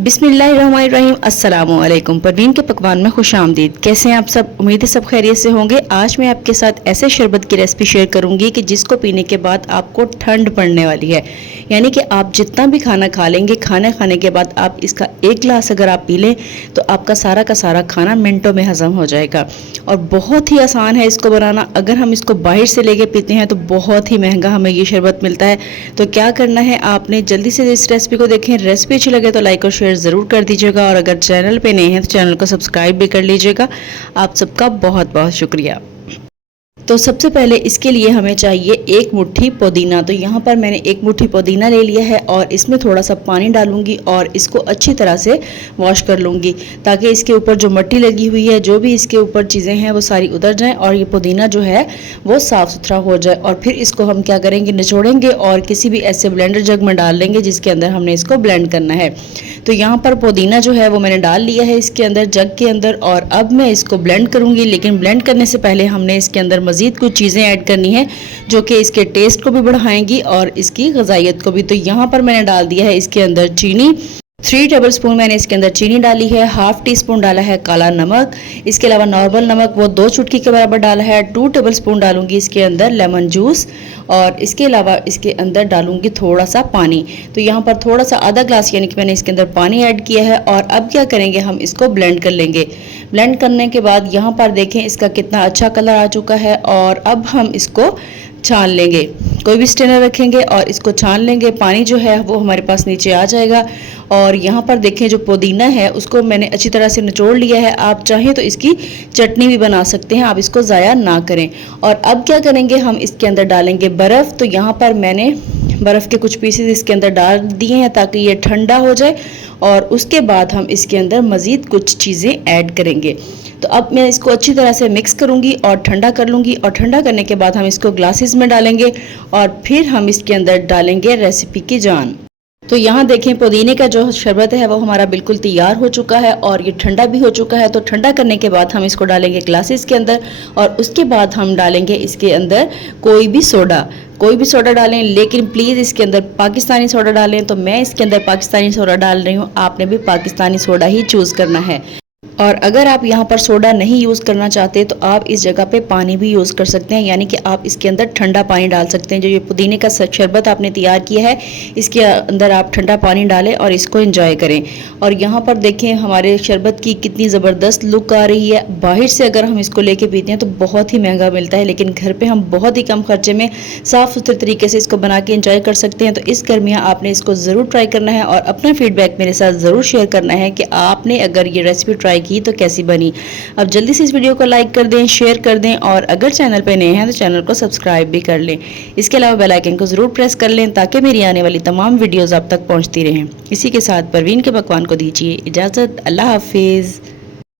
बिस्मिल्लाहिर्रहमानिर्रहीम अस्सलामुअलैकुम। परवीन के पकवान में खुश आमदीद। कैसे हैं आप सब? उम्मीद है सब खैरियत से होंगे। आज मैं आपके साथ ऐसे शरबत की रेसिपी शेयर करूंगी कि जिसको पीने के बाद आपको ठंड पड़ने वाली है। यानी कि आप जितना भी खाना खा लेंगे, खाना खाने के बाद आप इसका एक गिलास अगर आप पी लें तो आपका सारा का सारा खाना मिनटों में हजम हो जाएगा। और बहुत ही आसान है इसको बनाना। अगर हम इसको बाहर से लेके पीते हैं तो बहुत ही महंगा हमें ये शरबत मिलता है। तो क्या करना है, आपने जल्दी से इस रेसिपी को देखें। रेसिपी अच्छी लगे तो लाइक और शेयर ज़रूर कर दीजिएगा, और अगर चैनल पे नए हैं तो चैनल को सब्सक्राइब भी कर लीजिएगा। आप सबका बहुत बहुत शुक्रिया। तो सबसे पहले इसके लिए हमें चाहिए एक मुट्ठी पुदीना। तो यहाँ पर मैंने एक मुट्ठी पुदीना ले लिया है और इसमें थोड़ा सा पानी डालूंगी और इसको अच्छी तरह से वॉश कर लूँगी, ताकि इसके ऊपर जो मिट्टी लगी हुई है, जो भी इसके ऊपर चीज़ें हैं वो सारी उतर जाएं और ये पुदीना जो है वो साफ़ सुथरा हो जाए। और फिर इसको हम क्या करेंगे, निचोड़ेंगे और किसी भी ऐसे ब्लेंडर जग में डाल लेंगे जिसके अंदर हमने इसको ब्लेंड करना है। तो यहाँ पर पुदीना जो है वो मैंने डाल लिया है इसके अंदर, जग के अंदर, और अब मैं इसको ब्लेंड करूँगी। लेकिन ब्लेंड करने से पहले हमने इसके अंदर मज़ीद कुछ चीज़ें ऐड करनी है जो कि इसके टेस्ट को भी बढ़ाएंगी और इसकी ग़िज़ाइयत को भी। तो यहाँ पर मैंने डाल दिया है इसके अंदर चीनी। 3 टेबल स्पून मैंने इसके अंदर चीनी डाली है। हाफ टी स्पून डाला है काला नमक। इसके अलावा नॉर्मल नमक वो 2 चुटकी के बराबर डाला है। 2 टेबल स्पून डालूंगी इसके अंदर लेमन जूस, और इसके अलावा इसके अंदर डालूंगी थोड़ा सा पानी। तो यहाँ पर थोड़ा सा आधा ग्लास यानी कि मैंने इसके अंदर पानी ऐड किया है। और अब क्या करेंगे, हम इसको ब्लेंड कर लेंगे। ब्लेंड करने के बाद यहाँ पर देखें इसका कितना अच्छा कलर आ चुका है। और अब हम इसको छान लेंगे, कोई भी स्ट्रेनर रखेंगे और इसको छान लेंगे। पानी जो है वो हमारे पास नीचे आ जाएगा। और यहाँ पर देखें जो पुदीना है उसको मैंने अच्छी तरह से निचोड़ लिया है। आप चाहें तो इसकी चटनी भी बना सकते हैं, आप इसको ज़ाया ना करें। और अब क्या करेंगे, हम इसके अंदर डालेंगे बर्फ़। तो यहाँ पर मैंने बर्फ़ के कुछ पीसेस इसके अंदर डाल दिए हैं ताकि ये ठंडा हो जाए, और उसके बाद हम इसके अंदर मज़ीद कुछ चीज़ें ऐड करेंगे। तो अब मैं इसको अच्छी तरह से मिक्स करूंगी और ठंडा कर लूँगी, और ठंडा करने के बाद हम इसको ग्लासेस में डालेंगे और फिर हम इसके अंदर डालेंगे रेसिपी की जान। तो यहाँ देखें पुदीने का जो शरबत है वो हमारा बिल्कुल तैयार हो चुका है और ये ठंडा भी हो चुका है। तो ठंडा करने के बाद हम इसको डालेंगे ग्लासेस के अंदर, और उसके बाद हम डालेंगे इसके अंदर कोई भी सोडा डालें, लेकिन प्लीज़ इसके अंदर पाकिस्तानी सोडा डालें। तो मैं इसके अंदर पाकिस्तानी सोडा डाल रही हूँ, आपने भी पाकिस्तानी सोडा ही चूज़ करना है। और अगर आप यहाँ पर सोडा नहीं यूज़ करना चाहते तो आप इस जगह पे पानी भी यूज़ कर सकते हैं, यानी कि आप इसके अंदर ठंडा पानी डाल सकते हैं। जो ये पुदीने का शरबत आपने तैयार किया है इसके अंदर आप ठंडा पानी डालें और इसको एंजॉय करें। और यहाँ पर देखें हमारे शरबत की कितनी ज़बरदस्त लुक आ रही है। बाहर से अगर हम इसको लेके पीते हैं तो बहुत ही महंगा मिलता है, लेकिन घर पर हम बहुत ही कम खर्चे में साफ़ सुथरे तरीके से इसको बना के एंजॉय कर सकते हैं। तो इस गर्मियाँ आपने इसको ज़रूर ट्राई करना है और अपना फीडबैक मेरे साथ ज़रूर शेयर करना है कि आपने अगर ये रेसिपी ट्राई की तो कैसी बनी। अब जल्दी से इस वीडियो को लाइक कर दें, शेयर कर दें, और अगर चैनल पे नए हैं तो चैनल को सब्सक्राइब भी कर लें। इसके अलावा बेल आइकन को ज़रूर प्रेस कर लें ताकि मेरी आने वाली तमाम वीडियोज़ आप तक पहुंचती रहें। इसी के साथ परवीन के पकवान को दीजिए इजाज़त। अल्लाह हाफिज़।